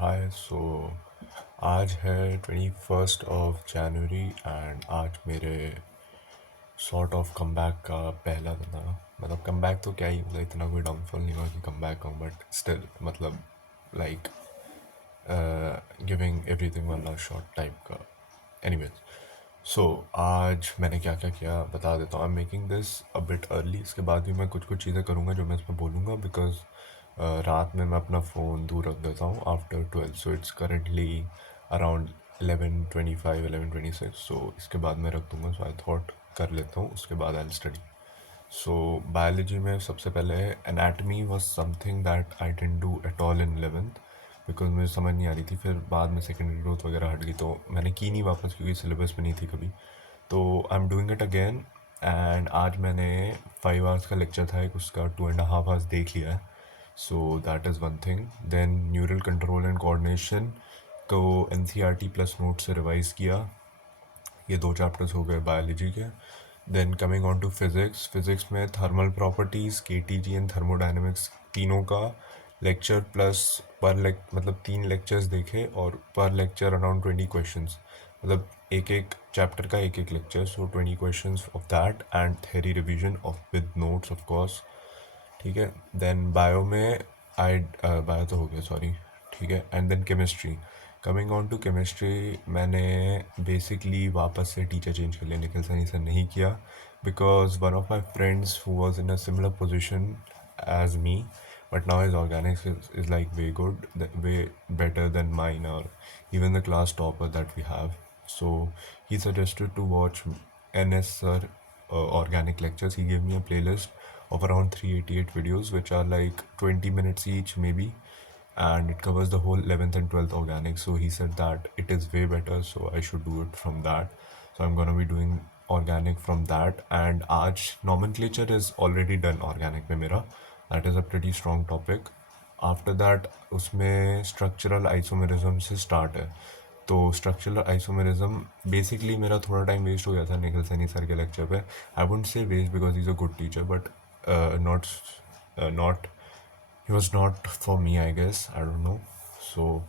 हाय आज है 21 जनवरी एंड आज मेरे सॉर्ट ऑफ कम बैक का पहला दिन था। मतलब कम बैक तो क्या ही, मतलब इतना कोई डाउनफॉल नहीं हुआ कि कम बैक कहूँ, बट स्टिल मतलब like giving everything one last shot type का। एनीवेज, सो आज मैंने क्या क्या किया बता देता हूँ। I am making this a bit early, इसके बाद भी मैं कुछ कुछ चीज़ें करूँगा जो मैं इसमें बोलूँगा, बिकॉज रात में मैं अपना फ़ोन दूर रख देता हूँ after 12, so it's currently around 11:25 11:26, सो इसके बाद मैं रख दूँगा। सो आई थॉट कर लेता हूँ, उसके बाद आई स्टडी। सो बायोलॉजी में सबसे पहले anatomy was something that I didn't do at all in 11th, because मुझे समझ नहीं आ रही थी। फिर बाद में सेकेंडरी ग्रोथ वगैरह हट गई तो मैंने की नहीं वापस, क्योंकि सिलेबस में नहीं थी कभी। तो I am doing it again. And आज मैंने 5 आवर्स का लेक्चर था एक, उसका 2.5 आवर्स देख लिया है। So that is one thing. Then neural control and coordination को NCERT प्लस नोट से रिवाइज़ किया। ये 2 चैप्टर्स हो गए बायोलॉजी के। Then coming on to physics, physics में thermal properties, KTG and thermodynamics, तीनों का लेक्चर प्लस पर मतलब 3 लेक्चर्स देखे, और पर लेक्चर अराउंड 20 क्वेश्चंस, मतलब एक एक चैप्टर का एक एक lecture, so 20 questions of that and theory revision of with notes of course. ठीक है। देन बायो में आई बायो तो हो गया, सॉरी। ठीक है। And then chemistry, coming on to chemistry, मैंने बेसिकली वापस से टीचर चेंज कर लिया, निखिल सनी से नहीं किया, because one of my friends who was in a similar position as me, but now his organics is like way good, way better than mine, or even the class topper that we have. So he suggested to watch NS sir organic lectures. He gave me a playlist of around 388 videos, which are like 20 minutes each maybe, and it covers the whole 11th and 12th organic. So he said that it is way better, so I should do it from that. So I'm gonna be doing organic from that. And aaj nomenclature is already done organic में मेरा, that is a pretty strong topic. After that उसमें structural isomerism से start है। तो structural isomerism basically मेरा थोड़ा time waste हो गया था निखिल सैनी सर के लेक्चर पे। I wouldn't say waste because he is a good teacher, but not not he was not for me, I guess, I don't know. So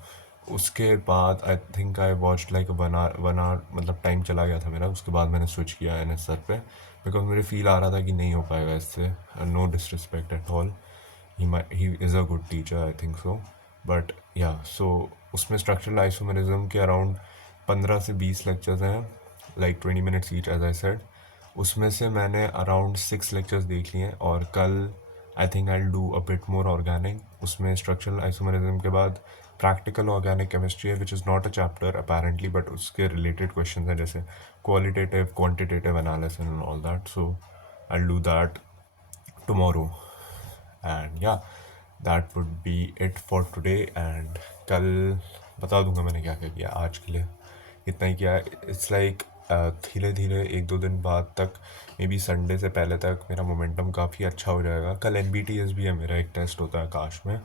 उसके बाद I think I watch like 1 hour मतलब time चला गया था मेरा। उसके बाद मैंने स्विच किया NS सर पे, बिकॉज मुझे फील आ रहा था कि नहीं हो पाएगा इससे। No disrespect at all, he is a good teacher, I think so. But yeah, so उसमें स्ट्रक्चरल आइसोमेरिज्म के अराउंड 15 से 20 लेक्चर्स हैं, like 20 minutes each as I said. उसमें से मैंने अराउंड 6 लेक्चर्स देख लिए हैं, और कल I think I do a bit more organic. उसमें स्ट्रक्चरल आइसोमेरिज्म के बाद प्रैक्टिकल ऑर्गेनिक केमिस्ट्री है, which is not a chapter apparently, but उसके रिलेटेड क्वेश्चन हैं, जैसे qualitative quantitative analysis and all that. So I do that tomorrow. And yeah that would be it for today. And कल बता दूंगा मैंने क्या क्या किया। आज के लिए इतना ही किया। इट्स लाइक धीरे धीरे 1-2 दिन बाद तक, मे बी संडे से पहले तक मेरा मोमेंटम काफ़ी अच्छा हो जाएगा। कल NBTS भी है, मेरा एक टेस्ट होता है आकाश में,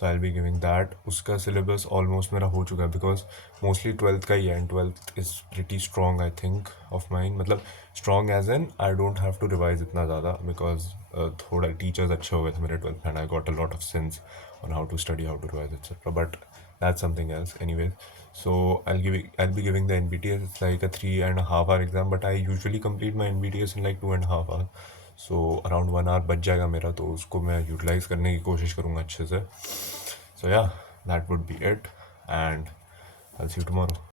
so I will be giving that. उसका सिलेबस ऑलमोस्ट मेरा हो चुका है, बिकॉज मोस्टली 12th का ही है, and 12th is pretty strong I think of mind. मतलब strong as in I don't have to revise इतना ज़्यादा, बिकॉज थोड़ा टीचर्स अच्छे हो गए थे मेरे 12th, and I got a lot of sense on how to study, how to revise etcetera, but that's something else anyway. So I'll be giving the NBTS. It's like a 3.5 hour exam, but I usually complete my NBTS in like 2.5 hours. So around 1 hour बच जाएगा मेरा, तो उसको मैं utilise करने की कोशिश करूँगा अच्छे से। So yeah, that would be it, and I'll see you tomorrow.